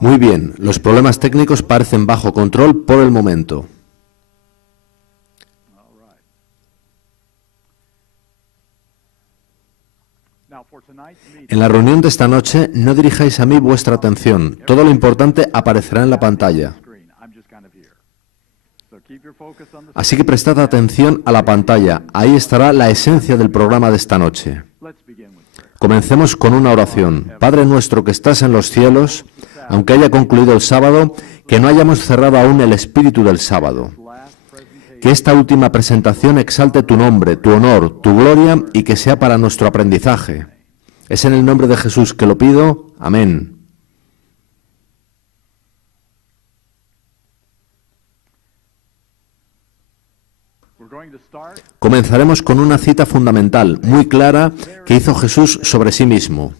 Muy bien, los problemas técnicos parecen bajo control por el momento. En la reunión de esta noche, no dirijáis a mí vuestra atención. Todo lo importante aparecerá en la pantalla. Así que prestad atención a la pantalla. Ahí estará la esencia del programa de esta noche. Comencemos con una oración. Padre nuestro que estás en los cielos, aunque haya concluido el sábado, que no hayamos cerrado aún el espíritu del sábado. Que esta última presentación exalte tu nombre, tu honor, tu gloria y que sea para nuestro aprendizaje. Es en el nombre de Jesús que lo pido. Amén. Comenzaremos con una cita fundamental, muy clara, que hizo Jesús sobre sí mismo.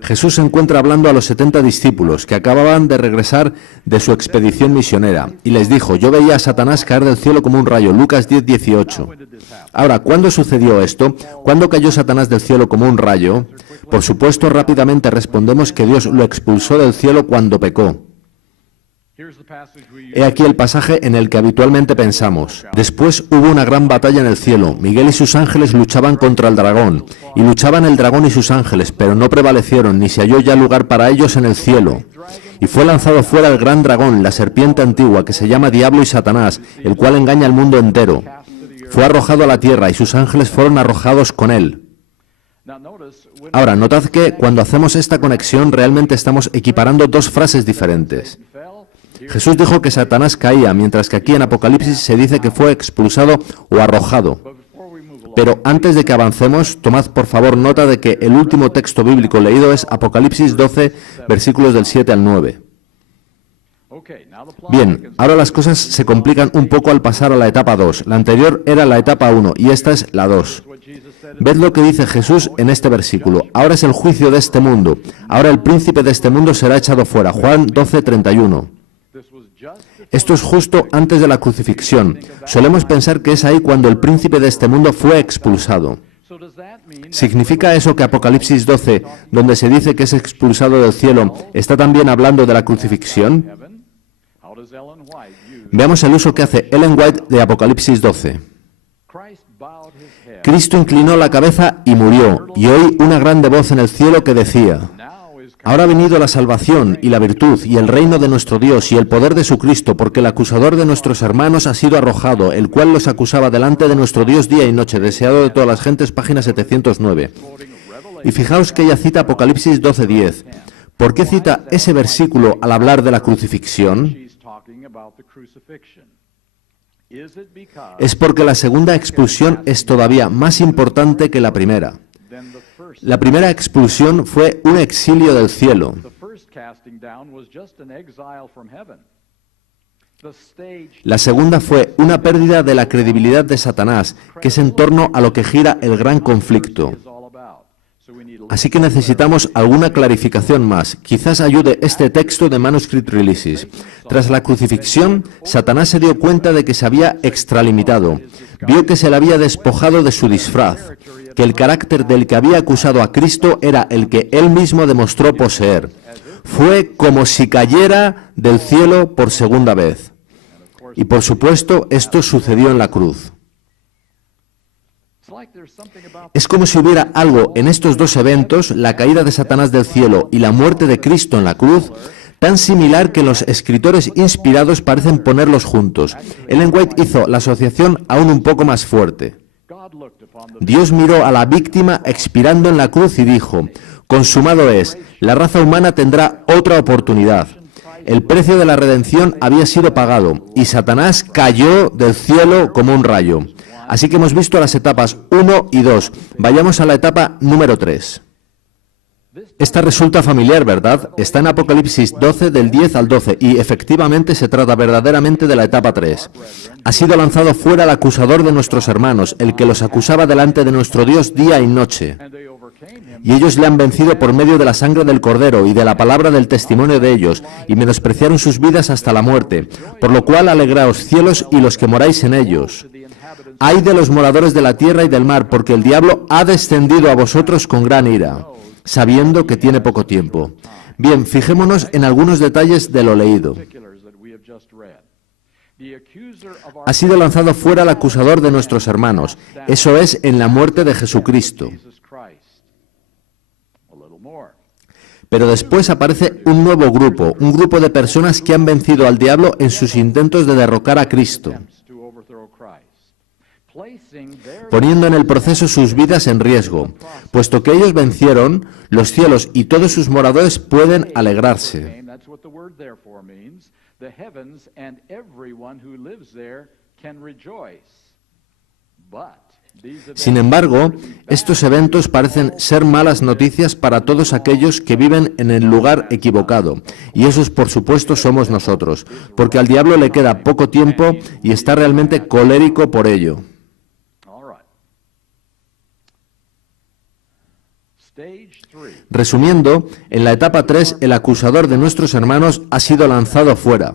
Jesús se encuentra hablando a los 70 discípulos que acababan de regresar de su expedición misionera y les dijo: yo veía a Satanás caer del cielo como un rayo. Lucas 10:18. Ahora, ¿cuándo sucedió esto? ¿Cuándo cayó Satanás del cielo como un rayo? Por supuesto, rápidamente respondemos que Dios lo expulsó del cielo cuando pecó. He aquí el pasaje en el que habitualmente pensamos. Después hubo una gran batalla en el cielo. Miguel y sus ángeles luchaban contra el dragón. Y luchaban el dragón y sus ángeles, pero no prevalecieron, ni se halló ya lugar para ellos en el cielo. Y fue lanzado fuera el gran dragón, la serpiente antigua, que se llama Diablo y Satanás, el cual engaña al mundo entero. Fue arrojado a la tierra, y sus ángeles fueron arrojados con él. Ahora, notad que cuando hacemos esta conexión, realmente estamos equiparando dos frases diferentes. Jesús dijo que Satanás caía, mientras que aquí en Apocalipsis se dice que fue expulsado o arrojado. Pero antes de que avancemos, tomad por favor nota de que el último texto bíblico leído es Apocalipsis 12, versículos del 7 al 9. Bien, ahora las cosas se complican un poco al pasar a la etapa 2. La anterior era la etapa 1 y esta es la 2. Ved lo que dice Jesús en este versículo. Ahora es el juicio de este mundo. Ahora el príncipe de este mundo será echado fuera. Juan 12:31. Esto es justo antes de la crucifixión. Solemos pensar que es ahí cuando el príncipe de este mundo fue expulsado. ¿Significa eso que Apocalipsis 12, donde se dice que es expulsado del cielo, está también hablando de la crucifixión? Veamos el uso que hace Ellen White de Apocalipsis 12. Cristo inclinó la cabeza y murió, y oí una grande voz en el cielo que decía: ahora ha venido la salvación y la virtud y el reino de nuestro Dios y el poder de su Cristo, porque el acusador de nuestros hermanos ha sido arrojado, el cual los acusaba delante de nuestro Dios día y noche. Deseado de todas las gentes, página 709. Y fijaos que ella cita Apocalipsis 12:10. ¿Por qué cita ese versículo al hablar de la crucifixión? Es porque la segunda expulsión es todavía más importante que la primera. La primera expulsión fue un exilio del cielo. La segunda fue una pérdida de la credibilidad de Satanás, que es en torno a lo que gira el gran conflicto. Así que necesitamos alguna clarificación más. Quizás ayude este texto de Manuscript Releases. Tras la crucifixión, Satanás se dio cuenta de que se había extralimitado. Vio que se le había despojado de su disfraz, que el carácter del que había acusado a Cristo era el que él mismo demostró poseer. Fue como si cayera del cielo por segunda vez. Y por supuesto, esto sucedió en la cruz. Es como si hubiera algo en estos dos eventos, la caída de Satanás del cielo y la muerte de Cristo en la cruz, tan similar que los escritores inspirados parecen ponerlos juntos. Ellen White hizo la asociación aún un poco más fuerte. Dios miró a la víctima expirando en la cruz y dijo: consumado es, la raza humana tendrá otra oportunidad. El precio de la redención había sido pagado y Satanás cayó del cielo como un rayo. Así que hemos visto las etapas 1 y 2. Vayamos a la etapa número 3. Esta resulta familiar, ¿verdad? Está en Apocalipsis 12, del 10 al 12, y efectivamente se trata verdaderamente de la etapa 3. Ha sido lanzado fuera el acusador de nuestros hermanos, el que los acusaba delante de nuestro Dios día y noche. Y ellos le han vencido por medio de la sangre del Cordero y de la palabra del testimonio de ellos, y menospreciaron sus vidas hasta la muerte. Por lo cual alegraos cielos y los que moráis en ellos. Ay de los moradores de la tierra y del mar, porque el diablo ha descendido a vosotros con gran ira. sabiendo que tiene poco tiempo. Bien, fijémonos en algunos detalles de lo leído. Ha sido lanzado fuera el acusador de nuestros hermanos, eso es, en la muerte de Jesucristo. Pero después aparece un nuevo grupo, un grupo de personas que han vencido al diablo en sus intentos de derrocar a Cristo, poniendo en el proceso sus vidas en riesgo. Puesto que ellos vencieron, los cielos y todos sus moradores pueden alegrarse. Sin embargo, estos eventos parecen ser malas noticias para todos aquellos que viven en el lugar equivocado, y esos, por supuesto, somos nosotros, porque al diablo le queda poco tiempo y está realmente colérico por ello. Resumiendo, en la etapa 3, el acusador de nuestros hermanos ha sido lanzado fuera.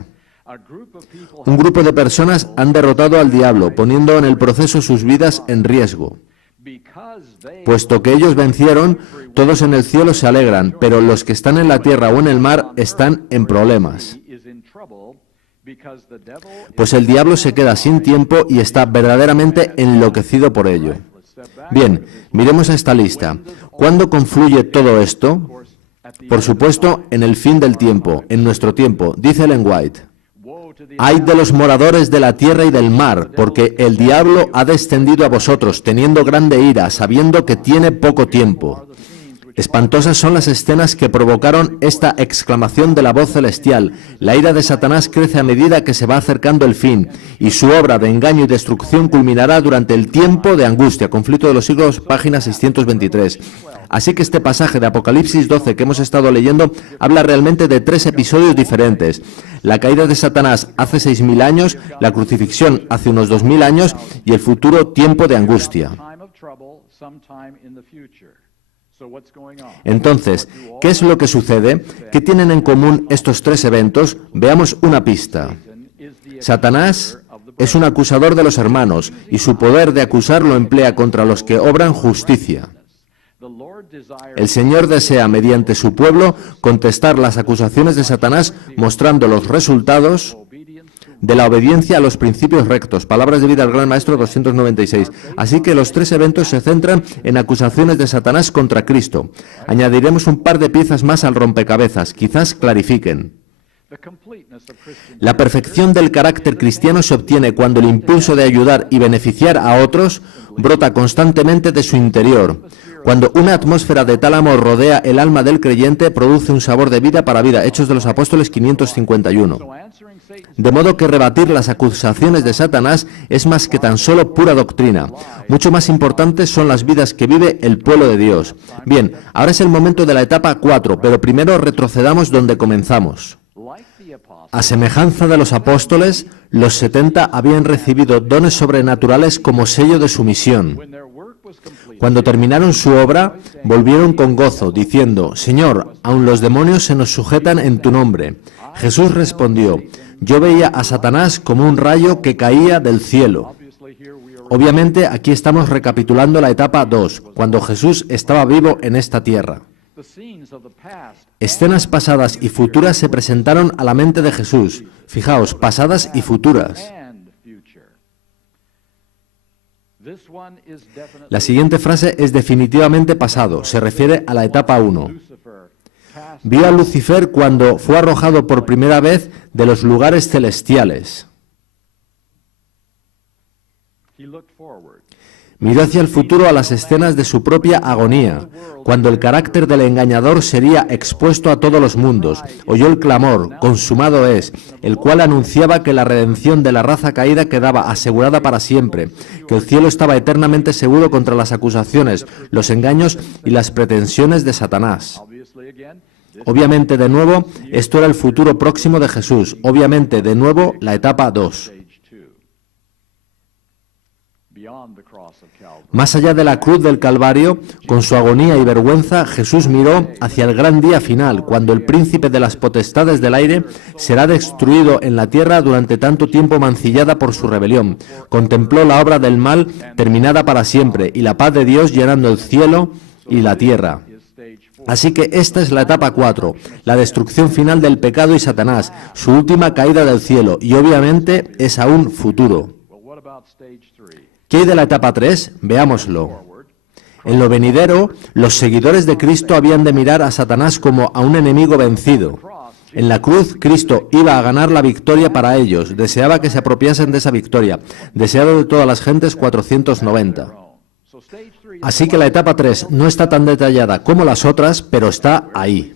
Un grupo de personas han derrotado al diablo, poniendo en el proceso sus vidas en riesgo. Puesto que ellos vencieron, todos en el cielo se alegran, pero los que están en la tierra o en el mar están en problemas. Pues el diablo se queda sin tiempo y está verdaderamente enloquecido por ello. Bien, miremos esta lista. ¿Cuándo confluye todo esto? Por supuesto, en el fin del tiempo, en nuestro tiempo, dice Ellen White. Ay de los moradores de la tierra y del mar, porque el diablo ha descendido a vosotros, teniendo grande ira, sabiendo que tiene poco tiempo. Espantosas son las escenas que provocaron esta exclamación de la voz celestial. La ira de Satanás crece a medida que se va acercando el fin, y su obra de engaño y destrucción culminará durante el tiempo de angustia. Conflicto de los siglos, página 623. Así que este pasaje de Apocalipsis 12 que hemos estado leyendo habla realmente de 3 episodios diferentes. La caída de Satanás hace 6.000 años, la crucifixión hace unos 2.000 años y el futuro tiempo de angustia. Entonces, ¿qué es lo que sucede? ¿Qué tienen en común estos 3 eventos? Veamos una pista. Satanás es un acusador de los hermanos y su poder de acusar lo emplea contra los que obran justicia. El Señor desea, mediante su pueblo, contestar las acusaciones de Satanás, mostrando los resultados de la obediencia a los principios rectos. Palabras de vida al Gran Maestro 296. Así que los 3 eventos se centran en acusaciones de Satanás contra Cristo. Añadiremos un par de piezas más al rompecabezas, quizás clarifiquen. La perfección del carácter cristiano se obtiene cuando el impulso de ayudar y beneficiar a otros brota constantemente de su interior. Cuando una atmósfera de tal amor rodea el alma del creyente, produce un sabor de vida para vida. Hechos de los Apóstoles 551. De modo que rebatir las acusaciones de Satanás es más que tan solo pura doctrina. Mucho más importantes son las vidas que vive el pueblo de Dios. Bien, ahora es el momento de la etapa 4, pero primero retrocedamos donde comenzamos. A semejanza de los apóstoles, los 70 habían recibido dones sobrenaturales como sello de su misión. Cuando terminaron su obra, volvieron con gozo, diciendo, Señor, aun los demonios se nos sujetan en tu nombre. Jesús respondió, yo veía a Satanás como un rayo que caía del cielo. Obviamente, aquí estamos recapitulando la etapa 2, cuando Jesús estaba vivo en esta tierra. Escenas pasadas y futuras se presentaron a la mente de Jesús. Fijaos, pasadas y futuras. La siguiente frase es definitivamente pasado, se refiere a la etapa 1. Vio a Lucifer cuando fue arrojado por primera vez de los lugares celestiales. Miró hacia el futuro a las escenas de su propia agonía, cuando el carácter del engañador sería expuesto a todos los mundos. Oyó el clamor, consumado es, el cual anunciaba que la redención de la raza caída quedaba asegurada para siempre, que el cielo estaba eternamente seguro contra las acusaciones, los engaños y las pretensiones de Satanás. Obviamente, de nuevo, esto era el futuro próximo de Jesús. Obviamente, de nuevo, la etapa 2. Más allá de la cruz del Calvario, con su agonía y vergüenza, Jesús miró hacia el gran día final, cuando el príncipe de las potestades del aire será destruido en la tierra durante tanto tiempo mancillada por su rebelión. Contempló la obra del mal terminada para siempre, y la paz de Dios llenando el cielo y la tierra. Así que esta es la etapa 4, la destrucción final del pecado y Satanás, su última caída del cielo, y obviamente es aún futuro. ¿Qué hay de la etapa 3? Veámoslo. En lo venidero, los seguidores de Cristo habían de mirar a Satanás como a un enemigo vencido. En la cruz, Cristo iba a ganar la victoria para ellos, deseaba que se apropiasen de esa victoria, deseado de todas las gentes 490. Así que la etapa 3 no está tan detallada como las otras, pero está ahí.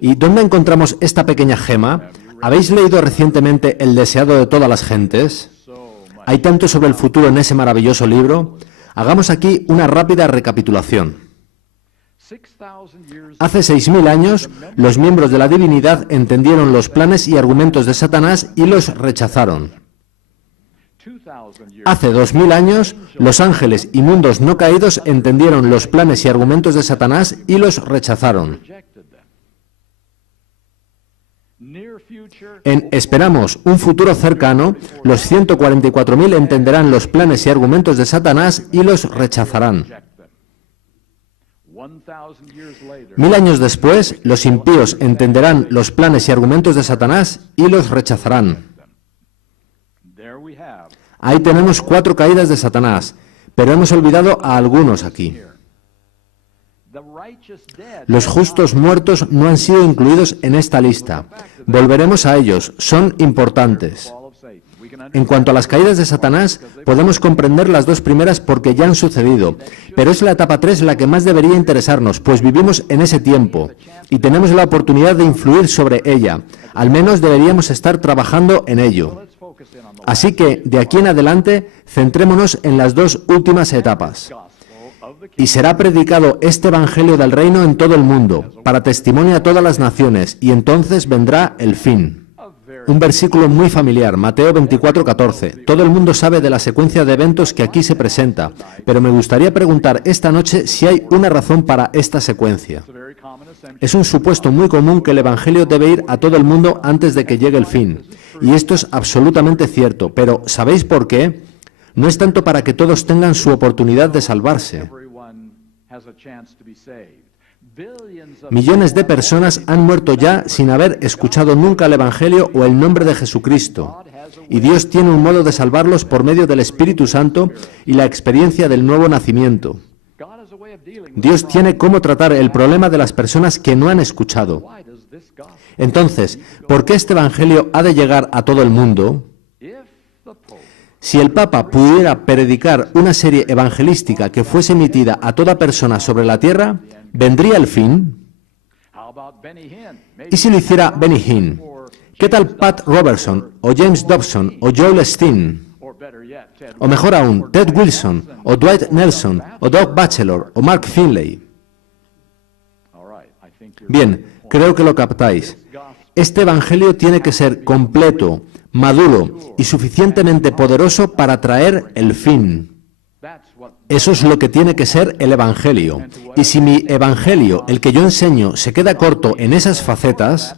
¿Y dónde encontramos esta pequeña gema? ¿Habéis leído recientemente El deseado de todas las gentes? ¿Hay tanto sobre el futuro en ese maravilloso libro? Hagamos aquí una rápida recapitulación. Hace 6.000 años, los miembros de la divinidad entendieron los planes y argumentos de Satanás y los rechazaron. Hace 2.000 años, los ángeles y mundos no caídos entendieron los planes y argumentos de Satanás y los rechazaron. En Esperamos un futuro cercano, los 144.000 entenderán los planes y argumentos de Satanás y los rechazarán. 1.000 años después, los impíos entenderán los planes y argumentos de Satanás y los rechazarán. Ahí tenemos 4 caídas de Satanás, pero hemos olvidado a algunos aquí. Los justos muertos no han sido incluidos en esta lista. Volveremos a ellos, son importantes. En cuanto a las caídas de Satanás, podemos comprender las 2 primeras porque ya han sucedido, pero es la etapa 3 la que más debería interesarnos, pues vivimos en ese tiempo y tenemos la oportunidad de influir sobre ella. Al menos deberíamos estar trabajando en ello. Así que, de aquí en adelante, centrémonos en las 2 últimas etapas. Y será predicado este Evangelio del Reino en todo el mundo, para testimonio a todas las naciones, y entonces vendrá el fin. Un versículo muy familiar, Mateo 24:14. Todo el mundo sabe de la secuencia de eventos que aquí se presenta, pero me gustaría preguntar esta noche si hay una razón para esta secuencia. Es un supuesto muy común que el Evangelio debe ir a todo el mundo antes de que llegue el fin. Y esto es absolutamente cierto, pero ¿sabéis por qué? No es tanto para que todos tengan su oportunidad de salvarse. Millones de personas han muerto ya sin haber escuchado nunca el Evangelio o el nombre de Jesucristo. Y Dios tiene un modo de salvarlos por medio del Espíritu Santo y la experiencia del nuevo nacimiento. Dios tiene cómo tratar el problema de las personas que no han escuchado. Entonces, ¿por qué este Evangelio ha de llegar a todo el mundo? Si el Papa pudiera predicar una serie evangelística que fuese emitida a toda persona sobre la tierra, ¿vendría el fin? ¿Y si lo hiciera Benny Hinn? ¿Qué tal Pat Robertson, o James Dobson, o Joel Steen? O mejor aún, Ted Wilson, o Dwight Nelson, o Doug Batchelor, o Mark Finley. Bien, creo que lo captáis. Este Evangelio tiene que ser completo, maduro y suficientemente poderoso para traer el fin. Eso es lo que tiene que ser el Evangelio. Y si mi Evangelio, el que yo enseño, se queda corto en esas facetas,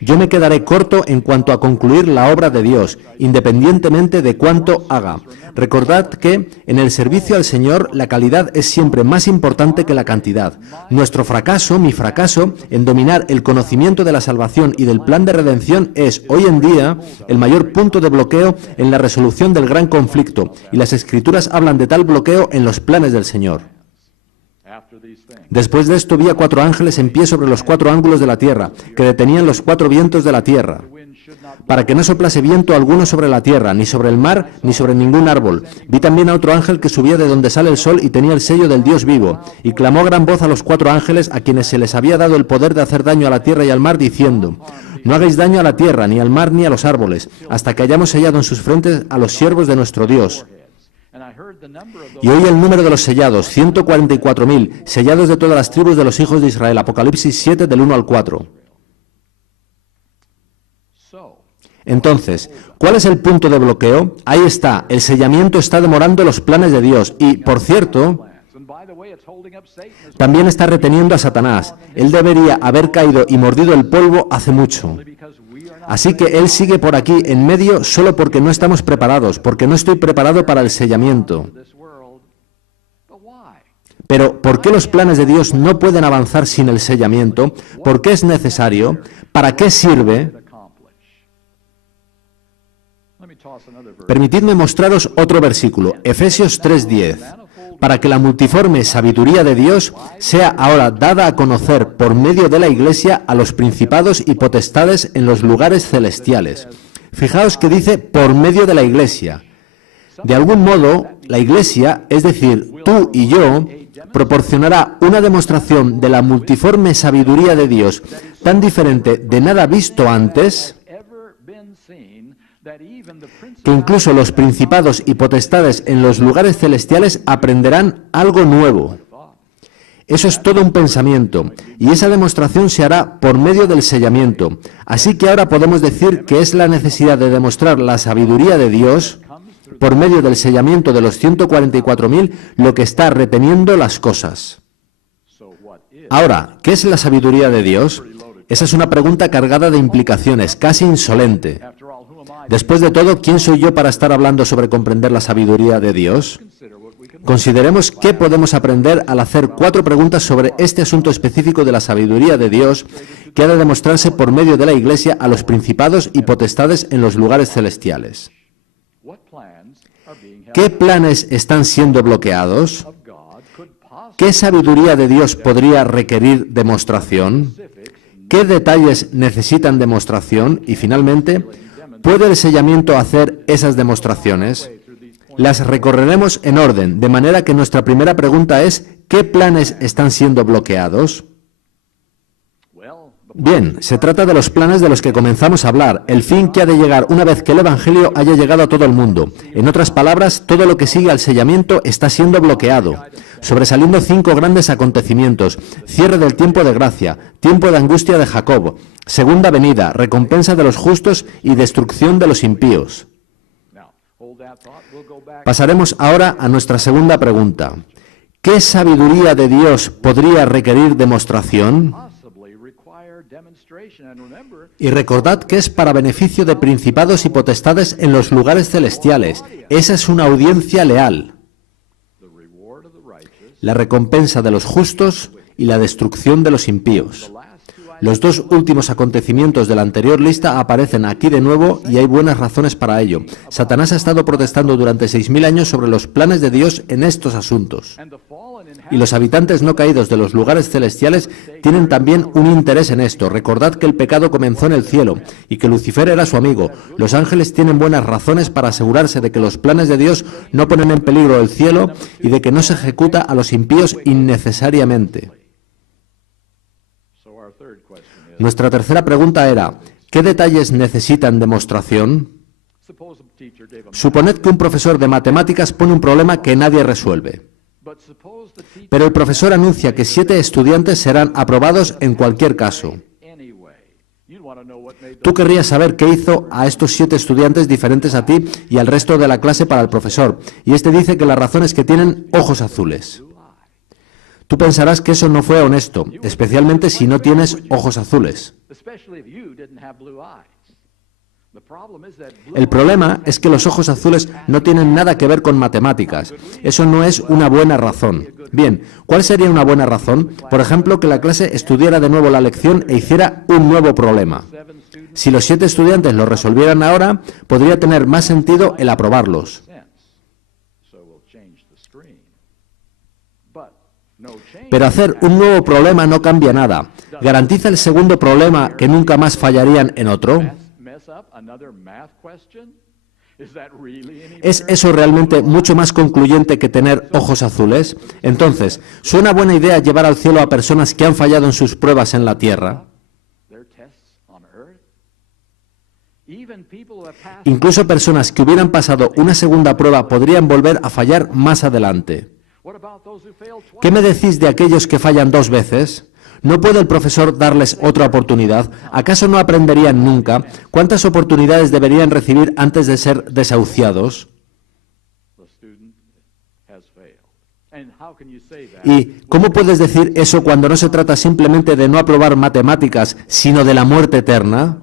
yo me quedaré corto en cuanto a concluir la obra de Dios, independientemente de cuánto haga. Recordad que en el servicio al Señor la calidad es siempre más importante que la cantidad. Nuestro fracaso, mi fracaso, en dominar el conocimiento de la salvación y del plan de redención es, hoy en día, el mayor punto de bloqueo en la resolución del gran conflicto, y las Escrituras hablan de tal bloqueo en los planes del Señor. Después de esto vi a 4 ángeles en pie sobre los 4 ángulos de la tierra, que detenían los 4 vientos de la tierra, para que no soplase viento alguno sobre la tierra, ni sobre el mar, ni sobre ningún árbol. Vi también a otro ángel que subía de donde sale el sol y tenía el sello del Dios vivo, y clamó a gran voz a los 4 ángeles a quienes se les había dado el poder de hacer daño a la tierra y al mar, diciendo: no hagáis daño a la tierra, ni al mar, ni a los árboles, hasta que hayamos sellado en sus frentes a los siervos de nuestro Dios. Y oí el número de los sellados, 144.000, sellados de todas las tribus de los hijos de Israel. Apocalipsis 7, del 1 al 4. Entonces, ¿cuál es el punto de bloqueo? Ahí está, el sellamiento está demorando los planes de Dios. Y, por cierto, también está reteniendo a Satanás. Él debería haber caído y mordido el polvo hace mucho. Así que él sigue por aquí en medio solo porque no estamos preparados, porque no estoy preparado para el sellamiento. Pero ¿por qué los planes de Dios no pueden avanzar sin el sellamiento? ¿Por qué es necesario? ¿Para qué sirve? Permitidme mostraros otro versículo, Efesios 3:10, para que la multiforme sabiduría de Dios sea ahora dada a conocer por medio de la Iglesia a los principados y potestades en los lugares celestiales. Fijaos que dice por medio de la Iglesia. De algún modo, la Iglesia, es decir, tú y yo, proporcionará una demostración de la multiforme sabiduría de Dios tan diferente de nada visto antes, que incluso los principados y potestades en los lugares celestiales aprenderán algo nuevo. Eso es todo un pensamiento, y esa demostración se hará por medio del sellamiento. Así que ahora podemos decir que es la necesidad de demostrar la sabiduría de Dios por medio del sellamiento de los 144.000 lo que está reteniendo las cosas. Ahora, ¿qué es la sabiduría de Dios? Esa es una pregunta cargada de implicaciones, casi insolente. Después de todo, ¿quién soy yo para estar hablando sobre comprender la sabiduría de Dios? Consideremos qué podemos aprender al hacer 4 preguntas sobre este asunto específico de la sabiduría de Dios que ha de demostrarse por medio de la Iglesia a los principados y potestades en los lugares celestiales. ¿Qué planes están siendo bloqueados? ¿Qué sabiduría de Dios podría requerir demostración? ¿Qué detalles necesitan demostración? Y finalmente, ¿puede el sellamiento hacer esas demostraciones? Las recorreremos en orden, de manera que nuestra primera pregunta es, ¿qué planes están siendo bloqueados? Bien, se trata de los planes de los que comenzamos a hablar, el fin que ha de llegar una vez que el Evangelio haya llegado a todo el mundo. En otras palabras, todo lo que sigue al sellamiento está siendo bloqueado, sobresaliendo 5 grandes acontecimientos: cierre del tiempo de gracia, tiempo de angustia de Jacob, segunda venida, recompensa de los justos y destrucción de los impíos. Pasaremos ahora a nuestra segunda pregunta. ¿Qué sabiduría de Dios podría requerir demostración? Y recordad que es para beneficio de principados y potestades en los lugares celestiales. Esa es una audiencia leal. La recompensa de los justos y la destrucción de los impíos. Los 2 últimos acontecimientos de la anterior lista aparecen aquí de nuevo y hay buenas razones para ello. Satanás ha estado protestando durante 6.000 años sobre los planes de Dios en estos asuntos. Y los habitantes no caídos de los lugares celestiales tienen también un interés en esto. Recordad que el pecado comenzó en el cielo y que Lucifer era su amigo. Los ángeles tienen buenas razones para asegurarse de que los planes de Dios no ponen en peligro el cielo y de que no se ejecuta a los impíos innecesariamente. Nuestra tercera pregunta era, ¿qué detalles necesitan demostración? Suponed que un profesor de matemáticas pone un problema que nadie resuelve. Pero el profesor anuncia que 7 estudiantes serán aprobados en cualquier caso. Tú querrías saber qué hizo a estos 7 estudiantes diferentes a ti y al resto de la clase para el profesor. Y este dice que la razón es que tienen ojos azules. Tú pensarás que eso no fue honesto, especialmente si no tienes ojos azules. El problema es que los ojos azules no tienen nada que ver con matemáticas. Eso no es una buena razón. Bien, ¿cuál sería una buena razón? Por ejemplo, que la clase estudiara de nuevo la lección e hiciera un nuevo problema. Si los 7 estudiantes lo resolvieran ahora, podría tener más sentido el aprobarlos. Pero hacer un nuevo problema no cambia nada. ¿Garantiza el segundo problema que nunca más fallarían en otro? ¿Es eso realmente mucho más concluyente que tener ojos azules? Entonces, ¿suena buena idea llevar al cielo a personas que han fallado en sus pruebas en la tierra? Incluso personas que hubieran pasado una segunda prueba podrían volver a fallar más adelante. ¿Qué me decís de aquellos que fallan 2 veces? ¿No puede el profesor darles otra oportunidad? ¿Acaso no aprenderían nunca? ¿Cuántas oportunidades deberían recibir antes de ser desahuciados? ¿Y cómo puedes decir eso cuando no se trata simplemente de no aprobar matemáticas, sino de la muerte eterna?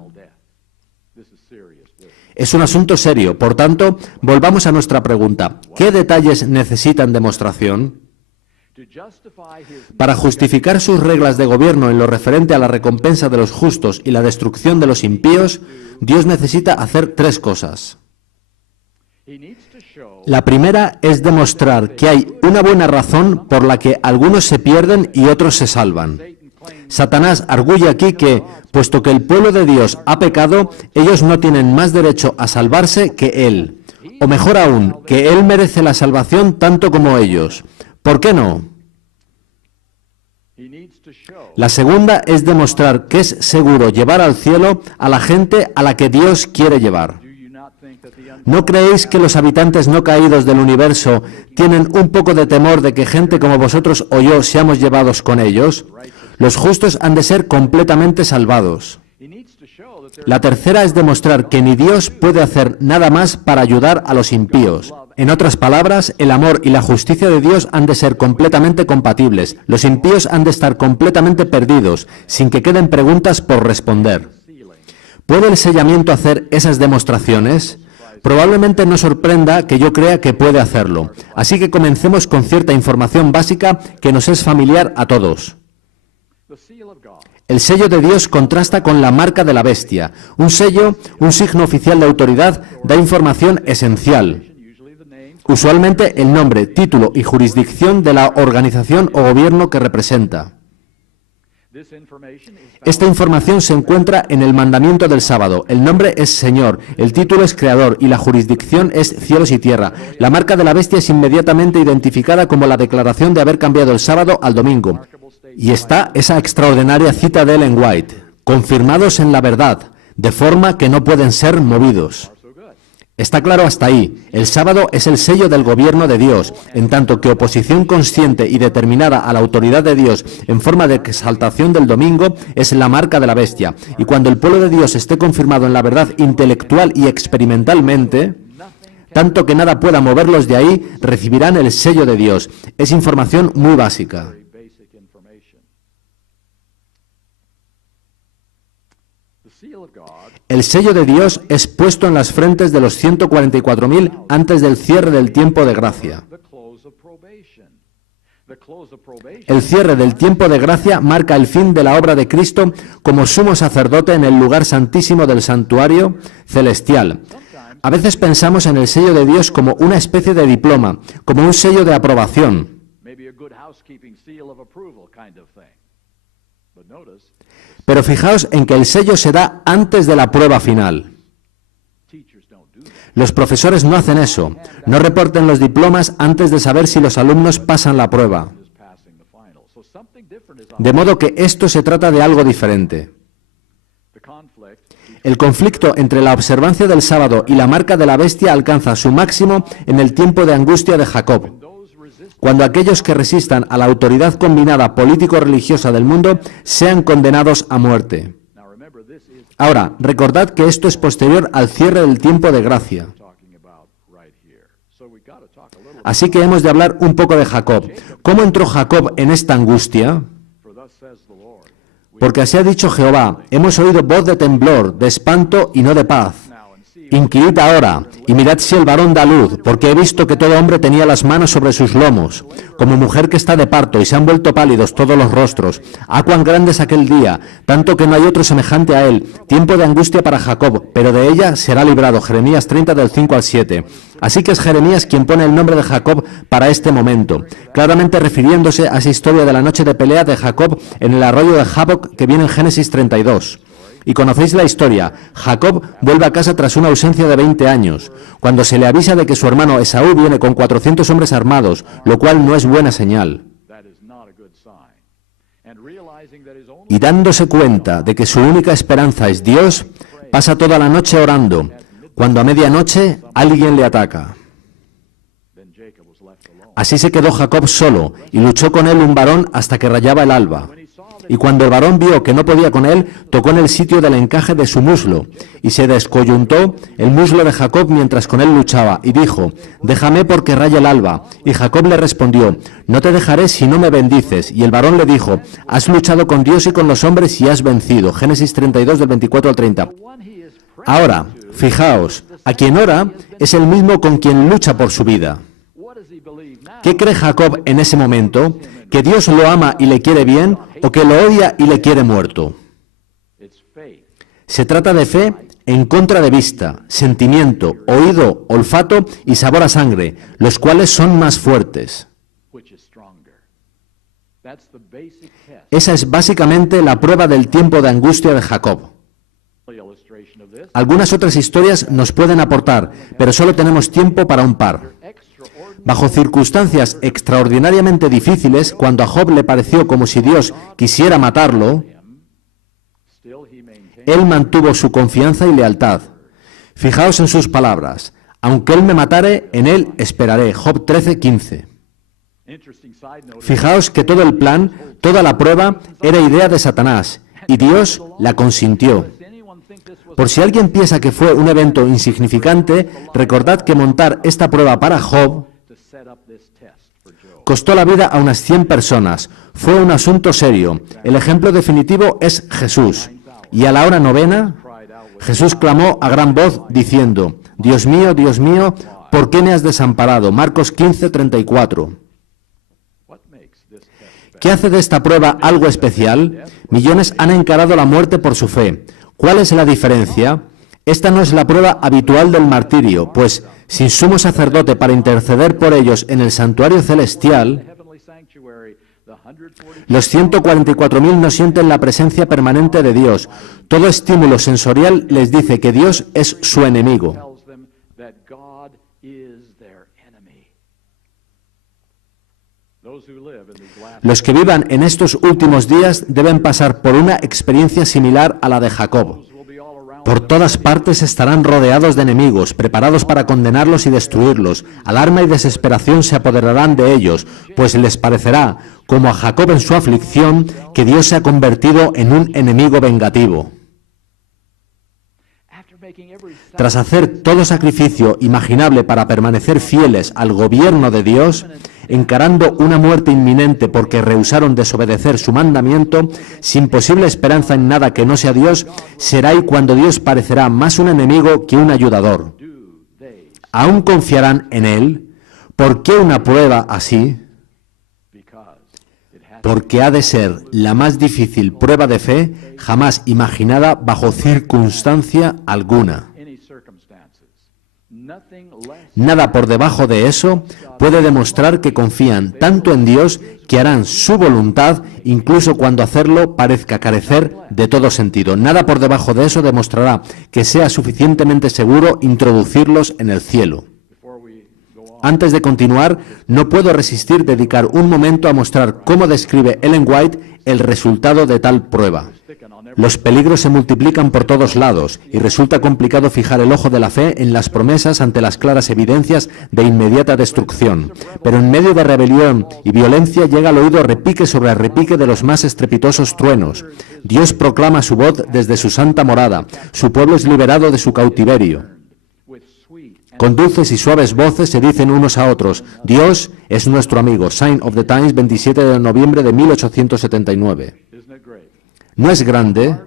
Es un asunto serio. Por tanto, volvamos a nuestra pregunta. ¿Qué detalles necesitan demostración? Para justificar sus reglas de gobierno en lo referente a la recompensa de los justos y la destrucción de los impíos, Dios necesita hacer tres cosas. La primera es demostrar que hay una buena razón por la que algunos se pierden y otros se salvan. Satanás arguye aquí que, puesto que el pueblo de Dios ha pecado, ellos no tienen más derecho a salvarse que Él. O mejor aún, que Él merece la salvación tanto como ellos. ¿Por qué no? La segunda es demostrar que es seguro llevar al cielo a la gente a la que Dios quiere llevar. ¿No creéis que los habitantes no caídos del universo tienen un poco de temor de que gente como vosotros o yo seamos llevados con ellos? Los justos han de ser completamente salvados. La tercera es demostrar que ni Dios puede hacer nada más para ayudar a los impíos. En otras palabras, el amor y la justicia de Dios han de ser completamente compatibles. Los impíos han de estar completamente perdidos, sin que queden preguntas por responder. ¿Puede el sellamiento hacer esas demostraciones? Probablemente no sorprenda que yo crea que puede hacerlo. Así que comencemos con cierta información básica que nos es familiar a todos. El sello de Dios contrasta con la marca de la bestia. Un sello, un signo oficial de autoridad, da información esencial. Usualmente el nombre, título y jurisdicción de la organización o gobierno que representa. Esta información se encuentra en el mandamiento del sábado. El nombre es Señor, el título es Creador y la jurisdicción es cielos y tierra. La marca de la bestia es inmediatamente identificada como la declaración de haber cambiado el sábado al domingo. Y está esa extraordinaria cita de Ellen White, confirmados en la verdad, de forma que no pueden ser movidos. Está claro hasta ahí. El sábado es el sello del gobierno de Dios, en tanto que oposición consciente y determinada a la autoridad de Dios en forma de exaltación del domingo es la marca de la bestia. Y cuando el pueblo de Dios esté confirmado en la verdad intelectual y experimentalmente, tanto que nada pueda moverlos de ahí, recibirán el sello de Dios. Es información muy básica. El sello de Dios es puesto en las frentes de los 144.000 antes del cierre del tiempo de gracia. El cierre del tiempo de gracia marca el fin de la obra de Cristo como sumo sacerdote en el lugar santísimo del santuario celestial. A veces pensamos en el sello de Dios como una especie de diploma, como un sello de aprobación. Pero fijaos en que el sello se da antes de la prueba final. Los profesores no hacen eso, no reporten los diplomas antes de saber si los alumnos pasan la prueba. De modo que esto se trata de algo diferente. El conflicto entre la observancia del sábado y la marca de la bestia alcanza su máximo en el tiempo de angustia de Jacob, cuando aquellos que resistan a la autoridad combinada político-religiosa del mundo sean condenados a muerte. Ahora, recordad que esto es posterior al cierre del tiempo de gracia. Así que hemos de hablar un poco de Jacob. ¿Cómo entró Jacob en esta angustia? Porque así ha dicho Jehová, hemos oído voz de temblor, de espanto y no de paz. Inquirid ahora, y mirad si el varón da luz, porque he visto que todo hombre tenía las manos sobre sus lomos, como mujer que está de parto, y se han vuelto pálidos todos los rostros. ¡Ah, cuán grande es aquel día! Tanto que no hay otro semejante a él. Tiempo de angustia para Jacob, pero de ella será librado. Jeremías 30, del 5 al 7. Así que es Jeremías quien pone el nombre de Jacob para este momento, claramente refiriéndose a esa historia de la noche de pelea de Jacob en el arroyo de Jaboc que viene en Génesis 32. Y conocéis la historia. Jacob vuelve a casa tras una ausencia de 20 años, cuando se le avisa de que su hermano Esaú viene con 400 hombres armados, lo cual no es buena señal. Y dándose cuenta de que su única esperanza es Dios, pasa toda la noche orando, cuando a medianoche alguien le ataca. Así se quedó Jacob solo, y luchó con él un varón hasta que rayaba el alba. Y cuando el varón vio que no podía con él, tocó en el sitio del encaje de su muslo, y se descoyuntó el muslo de Jacob mientras con él luchaba, y dijo, déjame porque raya el alba. Y Jacob le respondió, no te dejaré si no me bendices. Y el varón le dijo, has luchado con Dios y con los hombres y has vencido. Génesis 32, del 24 al 30. Ahora, fijaos, a quien ora es el mismo con quien lucha por su vida. ¿Qué cree Jacob en ese momento? ¿Que Dios lo ama y le quiere bien o que lo odia y le quiere muerto? Se trata de fe en contra de vista, sentimiento, oído, olfato y sabor a sangre, los cuales son más fuertes. Esa es básicamente la prueba del tiempo de angustia de Jacob. Algunas otras historias nos pueden aportar, pero solo tenemos tiempo para un par. Bajo circunstancias extraordinariamente difíciles, cuando a Job le pareció como si Dios quisiera matarlo, él mantuvo su confianza y lealtad. Fijaos en sus palabras: aunque él me matare, en él esperaré. Job 13:15. Fijaos que todo el plan, toda la prueba, era idea de Satanás, y Dios la consintió. Por si alguien piensa que fue un evento insignificante, recordad que montar esta prueba para Job costó la vida a unas 100 personas. Fue un asunto serio. El ejemplo definitivo es Jesús. Y a la hora 9, Jesús clamó a gran voz diciendo: Dios mío, ¿por qué me has desamparado? Marcos 15:34. ¿Qué hace de esta prueba algo especial? Millones han encarado la muerte por su fe. ¿Cuál es la diferencia? Esta no es la prueba habitual del martirio, pues sin sumo sacerdote para interceder por ellos en el santuario celestial, los 144.000 no sienten la presencia permanente de Dios. Todo estímulo sensorial les dice que Dios es su enemigo. Los que vivan en estos últimos días deben pasar por una experiencia similar a la de Jacob. Por todas partes estarán rodeados de enemigos, preparados para condenarlos y destruirlos. Alarma y desesperación se apoderarán de ellos, pues les parecerá, como a Jacob en su aflicción, que Dios se ha convertido en un enemigo vengativo. Tras hacer todo sacrificio imaginable para permanecer fieles al gobierno de Dios, encarando una muerte inminente porque rehusaron desobedecer su mandamiento, sin posible esperanza en nada que no sea Dios, será ahí cuando Dios parecerá más un enemigo que un ayudador. ¿Aún confiarán en Él? ¿Por qué una prueba así? Porque ha de ser la más difícil prueba de fe jamás imaginada bajo circunstancia alguna. Nada por debajo de eso puede demostrar que confían tanto en Dios que harán su voluntad, incluso cuando hacerlo parezca carecer de todo sentido. Nada por debajo de eso demostrará que sea suficientemente seguro introducirlos en el cielo. Antes de continuar, no puedo resistir dedicar un momento a mostrar cómo describe Ellen White el resultado de tal prueba. Los peligros se multiplican por todos lados y resulta complicado fijar el ojo de la fe en las promesas ante las claras evidencias de inmediata destrucción. Pero en medio de rebelión y violencia llega al oído repique sobre repique de los más estrepitosos truenos. Dios proclama su voz desde su santa morada. Su pueblo es liberado de su cautiverio. Con dulces y suaves voces se dicen unos a otros: Dios es nuestro amigo. Sign of the Times, 27 de noviembre de 1879. No es grande,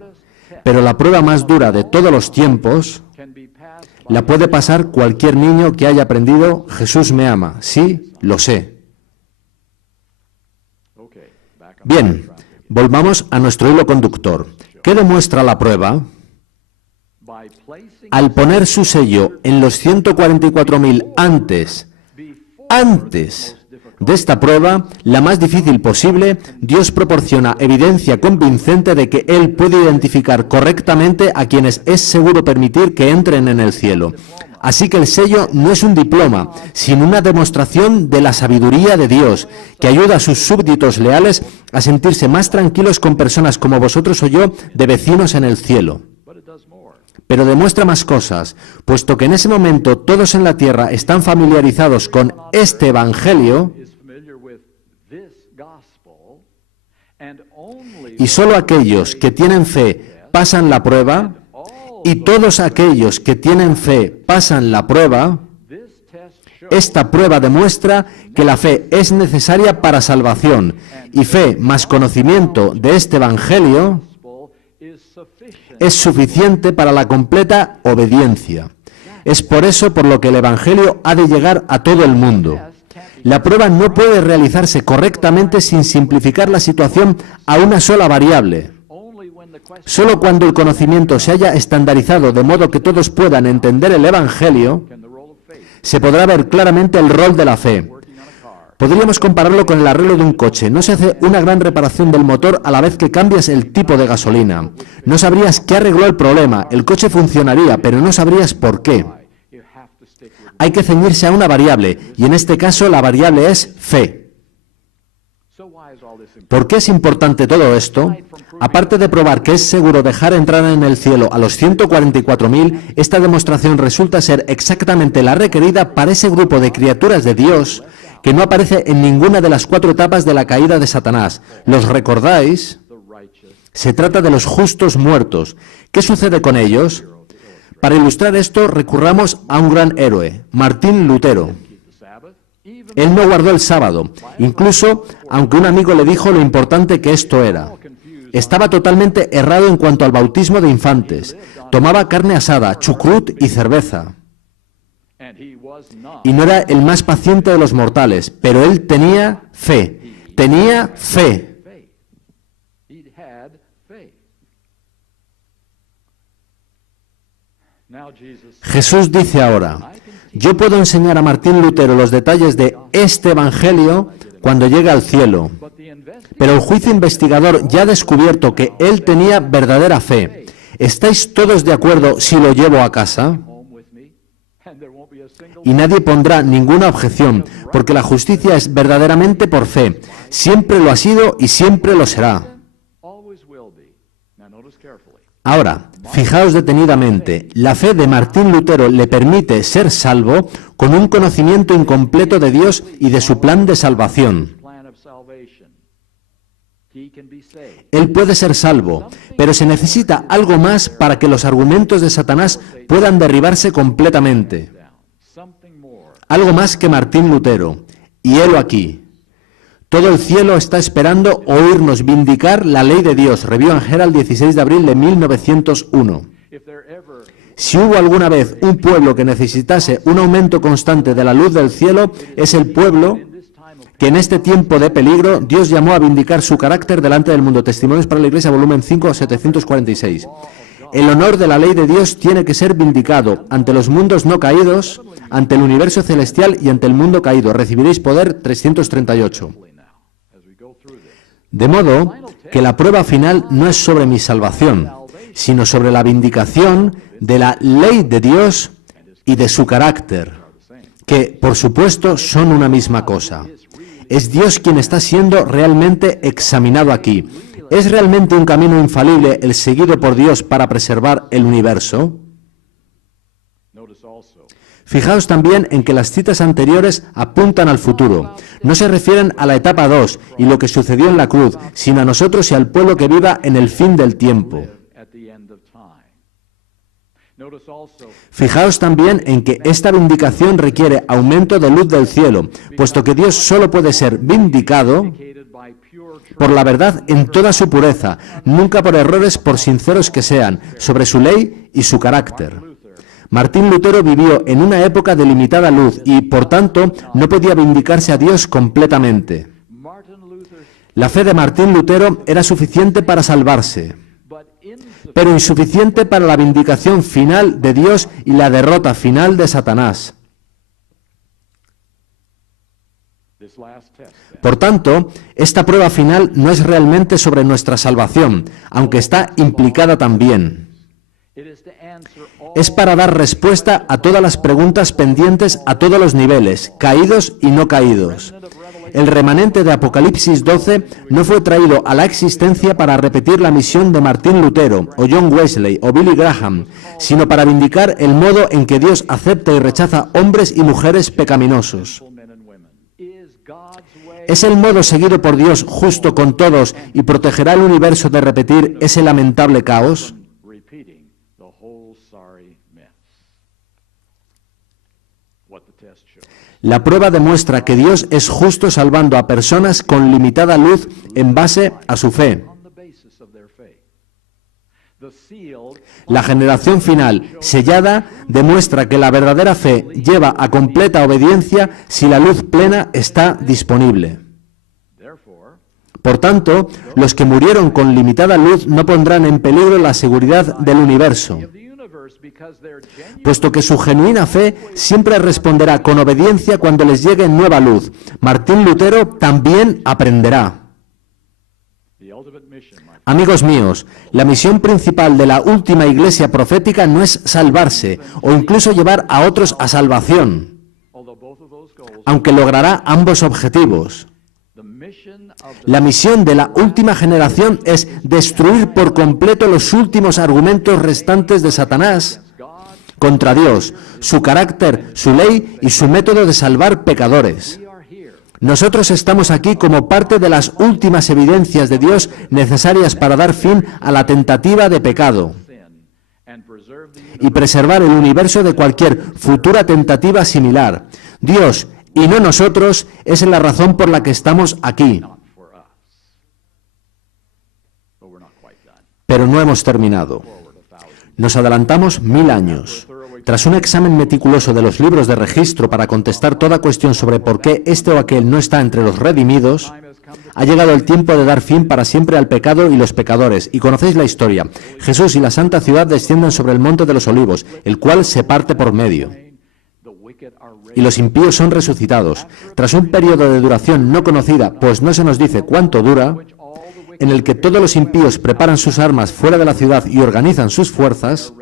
pero la prueba más dura de todos los tiempos la puede pasar cualquier niño que haya aprendido: Jesús me ama. Sí, lo sé. Bien, volvamos a nuestro hilo conductor. ¿Qué demuestra la prueba? Al poner su sello en los 144.000 antes de esta prueba, la más difícil posible, Dios proporciona evidencia convincente de que Él puede identificar correctamente a quienes es seguro permitir que entren en el cielo. Así que el sello no es un diploma, sino una demostración de la sabiduría de Dios, que ayuda a sus súbditos leales a sentirse más tranquilos con personas como vosotros o yo, de vecinos en el cielo. Pero demuestra más cosas, puesto que en ese momento todos en la tierra están familiarizados con este Evangelio, y solo aquellos que tienen fe pasan la prueba, y todos aquellos que tienen fe pasan la prueba. Esta prueba demuestra que la fe es necesaria para salvación, y fe más conocimiento de este Evangelio es suficiente para la completa obediencia. Es por eso por lo que el Evangelio ha de llegar a todo el mundo. La prueba no puede realizarse correctamente sin simplificar la situación a una sola variable. Solo cuando el conocimiento se haya estandarizado de modo que todos puedan entender el Evangelio, se podrá ver claramente el rol de la fe. Podríamos compararlo con el arreglo de un coche. No se hace una gran reparación del motor a la vez que cambias el tipo de gasolina. No sabrías qué arregló el problema. El coche funcionaría, pero no sabrías por qué. Hay que ceñirse a una variable, y en este caso la variable es fe. ¿Por qué es importante todo esto? Aparte de probar que es seguro dejar entrar en el cielo a los 144.000, esta demostración resulta ser exactamente la requerida para ese grupo de criaturas de Dios que no aparece en ninguna de las 4 etapas de la caída de Satanás. ¿Los recordáis? Se trata de los justos muertos. ¿Qué sucede con ellos? Para ilustrar esto, recurramos a un gran héroe, Martín Lutero. Él no guardó el sábado, incluso aunque un amigo le dijo lo importante que esto era. Estaba totalmente errado en cuanto al bautismo de infantes. Tomaba carne asada, chucrut y cerveza. Y no era el más paciente de los mortales, pero él tenía fe. Tenía fe. Jesús dice ahora, yo puedo enseñar a Martín Lutero los detalles de este Evangelio cuando llegue al cielo, pero el juicio investigador ya ha descubierto que él tenía verdadera fe. ¿Estáis todos de acuerdo si lo llevo a casa? Y nadie pondrá ninguna objeción, porque la justicia es verdaderamente por fe. Siempre lo ha sido y siempre lo será. Ahora, fijaos detenidamente, la fe de Martín Lutero le permite ser salvo con un conocimiento incompleto de Dios y de su plan de salvación. Él puede ser salvo, pero se necesita algo más para que los argumentos de Satanás puedan derribarse completamente. Algo más que Martín Lutero. Y helo aquí. Todo el cielo está esperando oírnos vindicar la ley de Dios. Review and Herald, 16 de abril de 1901. Si hubo alguna vez un pueblo que necesitase un aumento constante de la luz del cielo, es el pueblo que en este tiempo de peligro Dios llamó a vindicar su carácter delante del mundo. Testimonios para la Iglesia, volumen 5, 746. El honor de la ley de Dios tiene que ser vindicado ante los mundos no caídos, ante el universo celestial y ante el mundo caído. Recibiréis poder, 338. De modo que la prueba final no es sobre mi salvación, sino sobre la vindicación de la ley de Dios y de su carácter, que, por supuesto, son una misma cosa. Es Dios quien está siendo realmente examinado aquí. ¿Es realmente un camino infalible el seguido por Dios para preservar el universo? Fijaos también en que las citas anteriores apuntan al futuro. No se refieren a la etapa 2 y lo que sucedió en la cruz, sino a nosotros y al pueblo que viva en el fin del tiempo. Fijaos también en que esta vindicación requiere aumento de luz del cielo, puesto que Dios solo puede ser vindicado por la verdad en toda su pureza, nunca por errores, por sinceros que sean, sobre su ley y su carácter. Martín Lutero vivió en una época de limitada luz y, por tanto, no podía vindicarse a Dios completamente. La fe de Martín Lutero era suficiente para salvarse, pero insuficiente para la vindicación final de Dios y la derrota final de Satanás. Por tanto, esta prueba final no es realmente sobre nuestra salvación, aunque está implicada también. Es para dar respuesta a todas las preguntas pendientes a todos los niveles, caídos y no caídos. El remanente de Apocalipsis 12 no fue traído a la existencia para repetir la misión de Martín Lutero, o John Wesley, o Billy Graham, sino para vindicar el modo en que Dios acepta y rechaza hombres y mujeres pecaminosos. ¿Es el modo seguido por Dios justo con todos y protegerá el universo de repetir ese lamentable caos? La prueba demuestra que Dios es justo salvando a personas con limitada luz en base a su fe. La generación final, sellada, demuestra que la verdadera fe lleva a completa obediencia si la luz plena está disponible. Por tanto, los que murieron con limitada luz no pondrán en peligro la seguridad del universo, puesto que su genuina fe siempre responderá con obediencia cuando les llegue nueva luz. Martín Lutero también aprenderá. Amigos míos, la misión principal de la última iglesia profética no es salvarse o incluso llevar a otros a salvación, aunque logrará ambos objetivos. La misión de la última generación es destruir por completo los últimos argumentos restantes de Satanás contra Dios, su carácter, su ley y su método de salvar pecadores. Nosotros estamos aquí como parte de las últimas evidencias de Dios necesarias para dar fin a la tentativa de pecado y preservar el universo de cualquier futura tentativa similar. Dios, y no nosotros, es la razón por la que estamos aquí. Pero no hemos terminado. Nos adelantamos 1000 años. Tras un examen meticuloso de los libros de registro para contestar toda cuestión sobre por qué este o aquel no está entre los redimidos, ha llegado el tiempo de dar fin para siempre al pecado y los pecadores. Y conocéis la historia. Jesús y la Santa Ciudad descienden sobre el Monte de los Olivos, el cual se parte por medio. Y los impíos son resucitados. Tras un periodo de duración no conocida, pues no se nos dice cuánto dura, en el que todos los impíos preparan sus armas fuera de la ciudad y organizan sus fuerzas,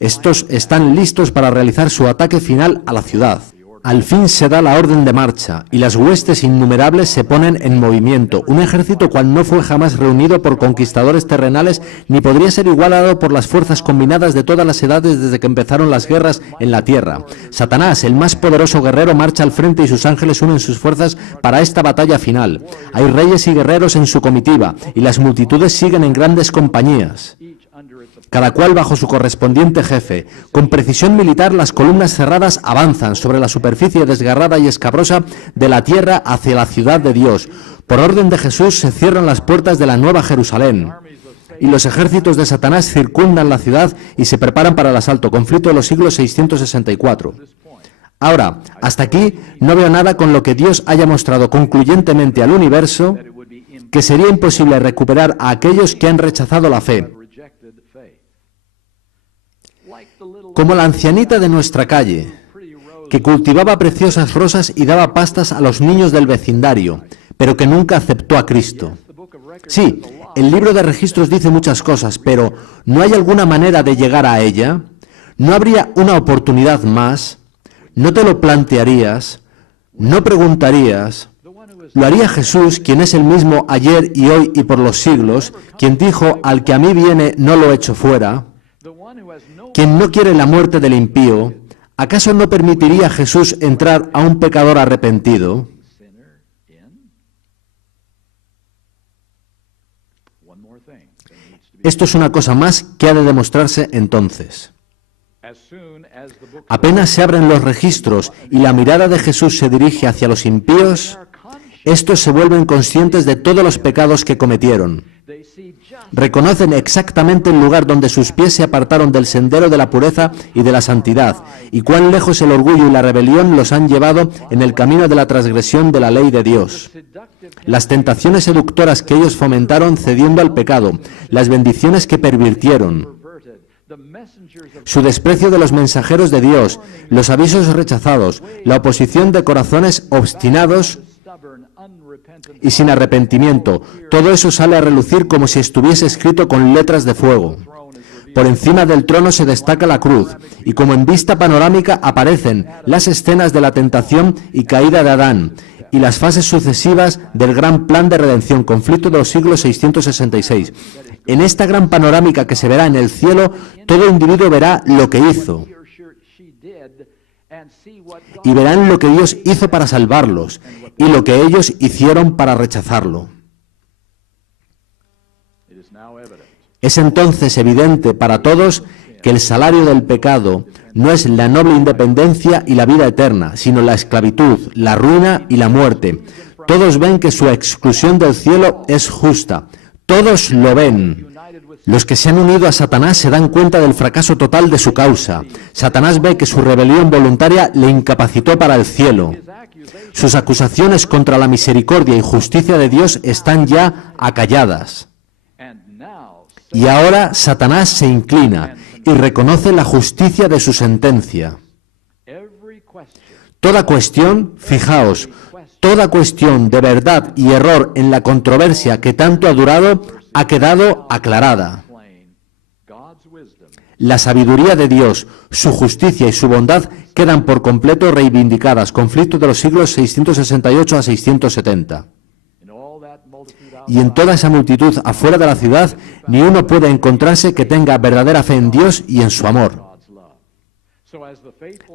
estos están listos para realizar su ataque final a la ciudad. Al fin se da la orden de marcha, y las huestes innumerables se ponen en movimiento, un ejército cual no fue jamás reunido por conquistadores terrenales, ni podría ser igualado por las fuerzas combinadas de todas las edades desde que empezaron las guerras en la tierra. Satanás, el más poderoso guerrero, marcha al frente y sus ángeles unen sus fuerzas para esta batalla final. Hay reyes y guerreros en su comitiva, y las multitudes siguen en grandes compañías, cada cual bajo su correspondiente jefe. Con precisión militar, las columnas cerradas avanzan sobre la superficie desgarrada y escabrosa de la tierra hacia la ciudad de Dios. Por orden de Jesús se cierran las puertas de la Nueva Jerusalén, y los ejércitos de Satanás circundan la ciudad y se preparan para el asalto. Conflicto de los siglos 664. Ahora, hasta aquí no veo nada con lo que Dios haya mostrado concluyentemente al universo que sería imposible recuperar a aquellos que han rechazado la fe. Como la ancianita de nuestra calle, que cultivaba preciosas rosas y daba pastas a los niños del vecindario, pero que nunca aceptó a Cristo. Sí, el libro de registros dice muchas cosas, pero ¿no hay alguna manera de llegar a ella? ¿No habría una oportunidad más? ¿No te lo plantearías? ¿No preguntarías? Lo haría Jesús, quien es el mismo ayer y hoy y por los siglos, quien dijo, al que a mí viene no lo echo fuera. Quien no quiere la muerte del impío, ¿acaso no permitiría Jesús entrar a un pecador arrepentido? Esto es una cosa más que ha de demostrarse entonces. Apenas se abren los registros y la mirada de Jesús se dirige hacia los impíos, estos se vuelven conscientes de todos los pecados que cometieron. Reconocen exactamente el lugar donde sus pies se apartaron del sendero de la pureza y de la santidad, y cuán lejos el orgullo y la rebelión los han llevado en el camino de la transgresión de la ley de Dios. Las tentaciones seductoras que ellos fomentaron cediendo al pecado, las bendiciones que pervirtieron, su desprecio de los mensajeros de Dios, los avisos rechazados, la oposición de corazones obstinados y sin arrepentimiento, todo eso sale a relucir como si estuviese escrito con letras de fuego. Por encima del trono se destaca la cruz, y como en vista panorámica aparecen las escenas de la tentación y caída de Adán, y las fases sucesivas del gran plan de redención, conflicto de los siglos 666. En esta gran panorámica que se verá en el cielo, todo individuo verá lo que hizo, y verán lo que Dios hizo para salvarlos, y lo que ellos hicieron para rechazarlo. Es entonces evidente para todos que el salario del pecado no es la noble independencia y la vida eterna, sino la esclavitud, la ruina y la muerte. Todos ven que su exclusión del cielo es justa. Todos lo ven. Los que se han unido a Satanás se dan cuenta del fracaso total de su causa. Satanás ve que su rebelión voluntaria le incapacitó para el cielo. Sus acusaciones contra la misericordia y justicia de Dios están ya acalladas. Y ahora Satanás se inclina y reconoce la justicia de su sentencia. Toda cuestión, fijaos, toda cuestión de verdad y error en la controversia que tanto ha durado ha quedado aclarada. La sabiduría de Dios, su justicia y su bondad quedan por completo reivindicadas. Conflicto de los siglos 668 a 670. Y en toda esa multitud afuera de la ciudad, ni uno puede encontrarse que tenga verdadera fe en Dios y en su amor.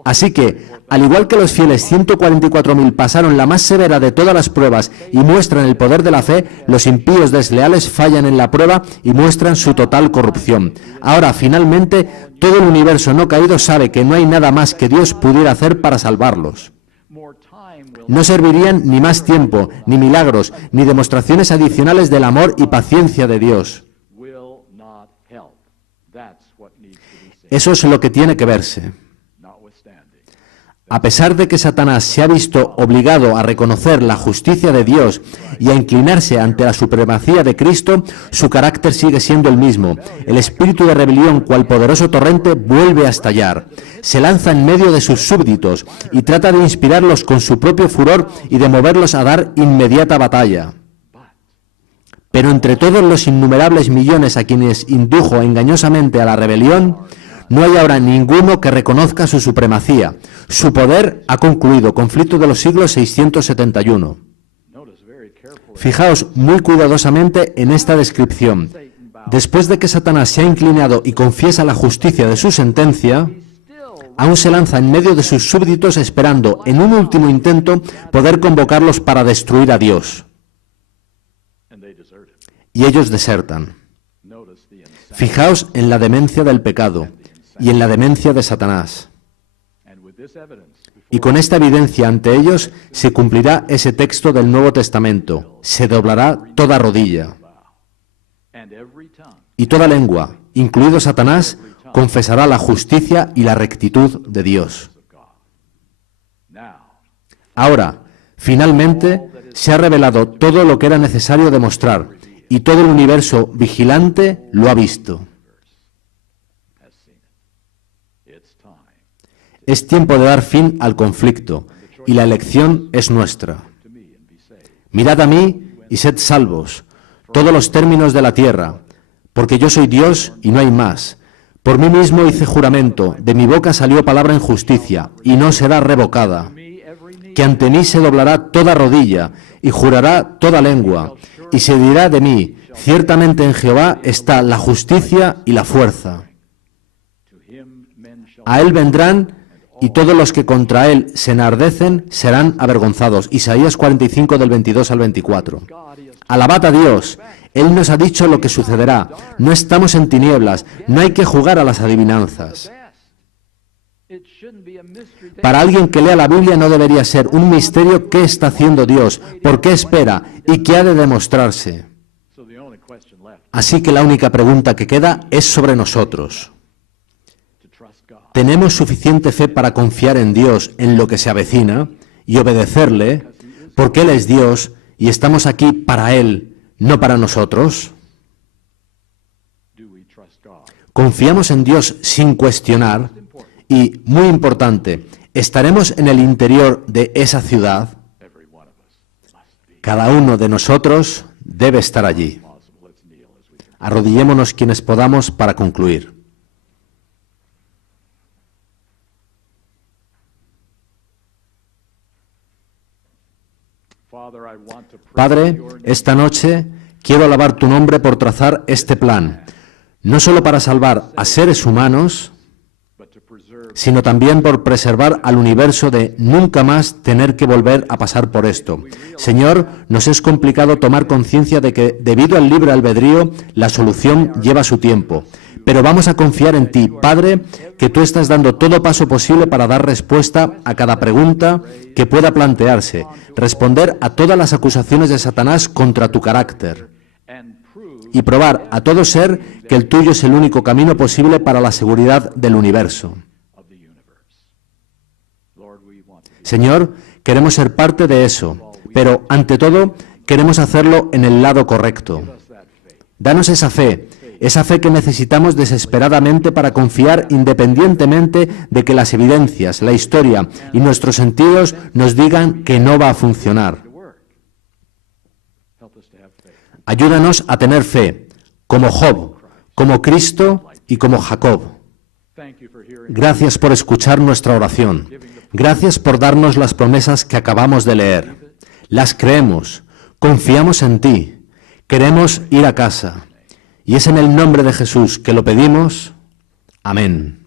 Así que, al igual que los fieles 144.000 pasaron la más severa de todas las pruebas y muestran el poder de la fe, los impíos desleales fallan en la prueba y muestran su total corrupción. Ahora, finalmente, todo el universo no caído sabe que no hay nada más que Dios pudiera hacer para salvarlos. No servirían ni más tiempo, ni milagros, ni demostraciones adicionales del amor y paciencia de Dios. Eso es lo que tiene que verse. A pesar de que Satanás se ha visto obligado a reconocer la justicia de Dios y a inclinarse ante la supremacía de Cristo, su carácter sigue siendo el mismo. El espíritu de rebelión, cual poderoso torrente, vuelve a estallar. Se lanza en medio de sus súbditos y trata de inspirarlos con su propio furor y de moverlos a dar inmediata batalla. Pero entre todos los innumerables millones a quienes indujo engañosamente a la rebelión, no hay ahora ninguno que reconozca su supremacía. Su poder ha concluido. Conflicto de los siglos 671. Fijaos muy cuidadosamente en esta descripción. Después de que Satanás se ha inclinado y confiesa la justicia de su sentencia, aún se lanza en medio de sus súbditos esperando, en un último intento, poder convocarlos para destruir a Dios. Y ellos desertan. Fijaos en la demencia del pecado y en la demencia de Satanás. Y con esta evidencia ante ellos se cumplirá ese texto del Nuevo Testamento. Se doblará toda rodilla. Y toda lengua, incluido Satanás, confesará la justicia y la rectitud de Dios. Ahora, finalmente, se ha revelado todo lo que era necesario demostrar, y todo el universo vigilante lo ha visto. Es tiempo de dar fin al conflicto, y la elección es nuestra. Mirad a mí y sed salvos, todos los términos de la tierra, porque yo soy Dios y no hay más. Por mí mismo hice juramento, de mi boca salió palabra en justicia, y no será revocada. Que ante mí se doblará toda rodilla, y jurará toda lengua, y se dirá de mí, ciertamente en Jehová está la justicia y la fuerza. A él vendrán, y todos los que contra él se enardecen serán avergonzados. Isaías 45, del 22 al 24. Alabad a Dios, Él nos ha dicho lo que sucederá. No estamos en tinieblas, no hay que jugar a las adivinanzas. Para alguien que lea la Biblia no debería ser un misterio qué está haciendo Dios, por qué espera y qué ha de demostrarse. Así que la única pregunta que queda es sobre nosotros. ¿Tenemos suficiente fe para confiar en Dios en lo que se avecina y obedecerle, porque Él es Dios y estamos aquí para Él, no para nosotros? ¿Confiamos en Dios sin cuestionar? Y, muy importante, ¿estaremos en el interior de esa ciudad? Cada uno de nosotros debe estar allí. Arrodillémonos quienes podamos para concluir. Padre, esta noche quiero alabar tu nombre por trazar este plan, no solo para salvar a seres humanos, sino también por preservar al universo de nunca más tener que volver a pasar por esto. Señor, nos es complicado tomar conciencia de que, debido al libre albedrío, la solución lleva su tiempo. Pero vamos a confiar en ti, Padre, que tú estás dando todo paso posible para dar respuesta a cada pregunta que pueda plantearse, responder a todas las acusaciones de Satanás contra tu carácter y probar a todo ser que el tuyo es el único camino posible para la seguridad del universo. Señor, queremos ser parte de eso, pero ante todo queremos hacerlo en el lado correcto. Danos esa fe que necesitamos desesperadamente para confiar independientemente de que las evidencias, la historia y nuestros sentidos nos digan que no va a funcionar. Ayúdanos a tener fe, como Job, como Cristo y como Jacob. Gracias por escuchar nuestra oración. Gracias por darnos las promesas que acabamos de leer. Las creemos, confiamos en ti, queremos ir a casa. Y es en el nombre de Jesús que lo pedimos. Amén.